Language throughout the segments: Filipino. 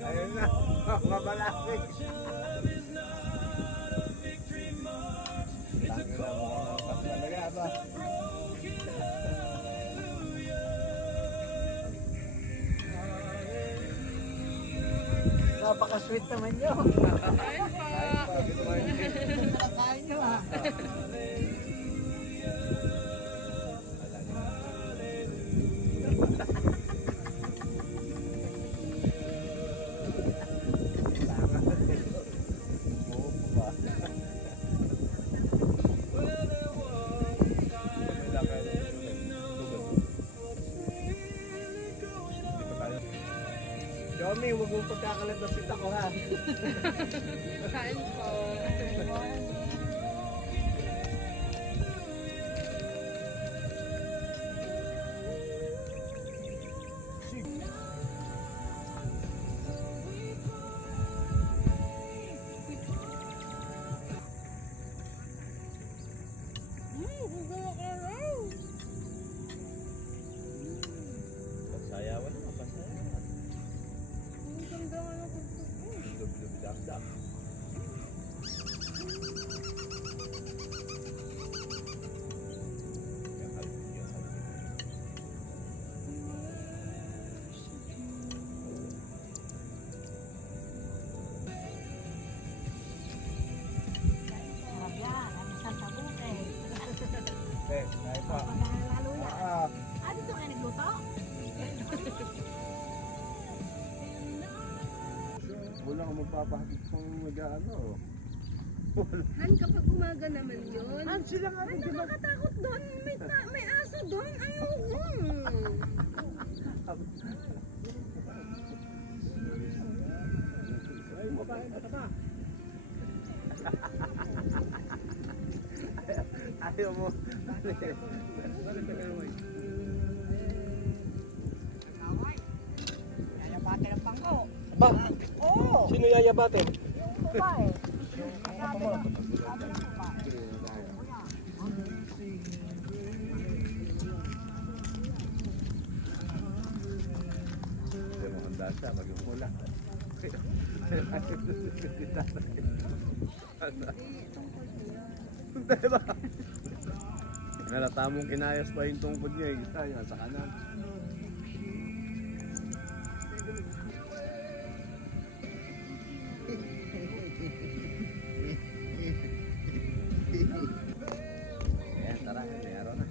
Ayun na, mabalakik. Tangin na mo talaga ba? Napaka-sweet naman nyo. Kain pa, dito kayo. Kain nyo ha. Yomi, huwag mong pagkakalat na sita ko ha. Kain po. Pagsayawan naman, pagsayawan. Dab-dab-dab. Sarap yan. Ang isang sabuk eh. Eh, kain pa. Lalo yan. Ah, Dito kayo nagluto? wala kang magpapahatid pang mag-ano. Han, kapag umaga naman yun. Han, sila nga Han, nakakatakot doon. May aso doon. Ayoko. Ay, babae na ba? Ayaw mo. Away. Yayabate ng bangko. Ba? Oo. Sino yayabatin? Yung babae. Sabi ng babae. Hindi mo handa siya pag yung mula. Diba? Nalatamong kinayas pa yung tungkod niya. Isa yan sa kanan. Ayan, tara. May araw na.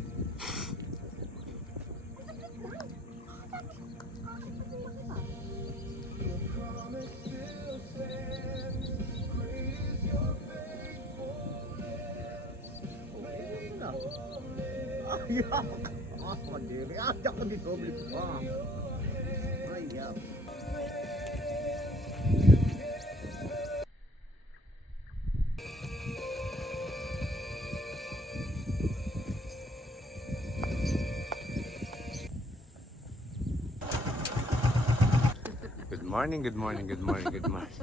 Ayak! Ah, kadiri. Ayak ka di doble pa. Ayak. Good morning, good morning, good morning, good morning.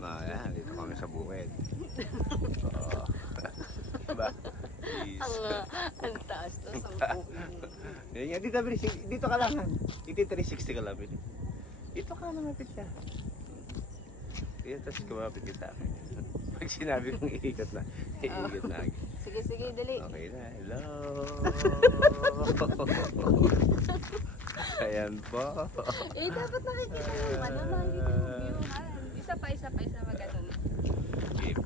Ayan, dito kami sa bukid. Oh. Diba? Ang taas to sa Yan yan, dito ka lang. Dito 360 ka lapit. Dito ka lumapit ka. Dito tapos kumapit kita. Pag sinabi kong iikot na, iikot na agad. Sige, sige, dali. Okay na, hello. Ayan po. Eh, dapat nakikita yung ano, nakikita yung view. Isa pa, magano. Keep.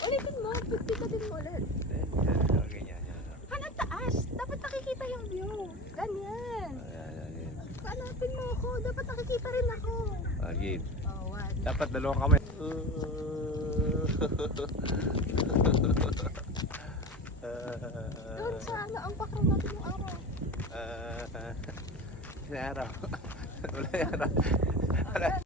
Ulitin mo, pagpitatin mo ulit. Okay, yan. Han, ang taas. Dapat nakikita yung view. Ganyan. Ayan. Hanapin mo ako. Dapat nakikita rin ako. Again. Oh, one. Dapat dalawang kamay. Doon sa ano, ang background natin yung araw. Sinaraw. Wala yung araw.